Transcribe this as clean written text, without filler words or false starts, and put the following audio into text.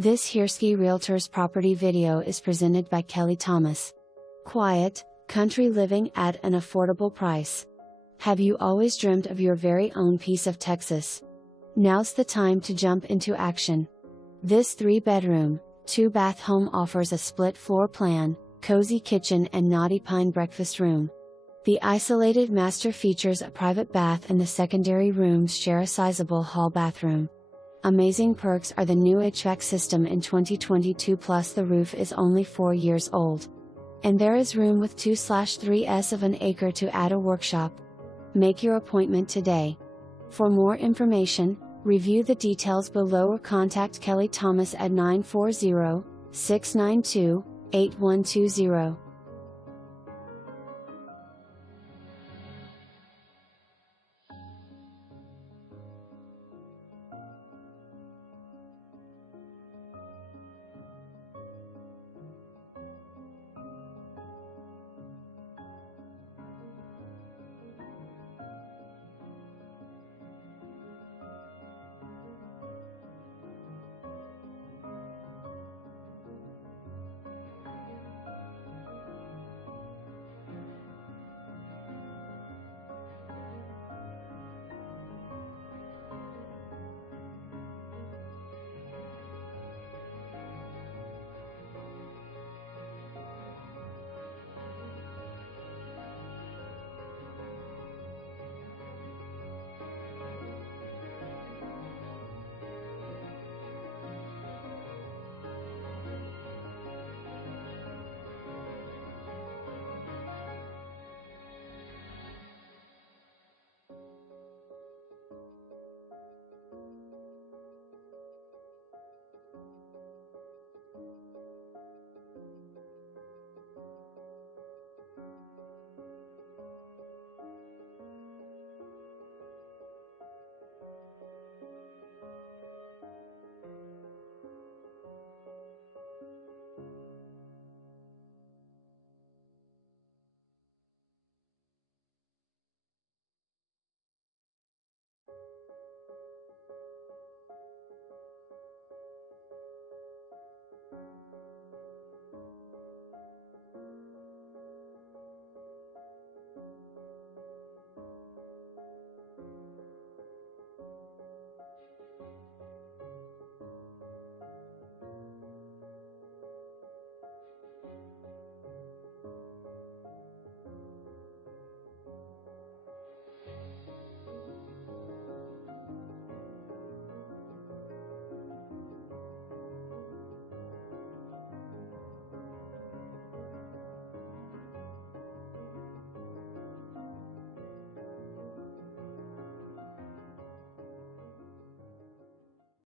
This Hirschi Realtors property video is presented by kthomas. Quiet, country living at an affordable price. Have you always dreamt of your very own piece of Texas? Now's the time to jump into action. This 3-bedroom, 2-bath home offers a split floor plan, cozy kitchen and knotty pine breakfast room. The isolated master features a private bath and the secondary rooms share a sizable hall bathroom. Amazing perks are the new HVAC system in 2022 plus the roof is only 4 years old. And there is room with 2/3 of an acre to add a workshop. Make your appointment today. For more information, review the details below or contact kthomas at 940-692-8120.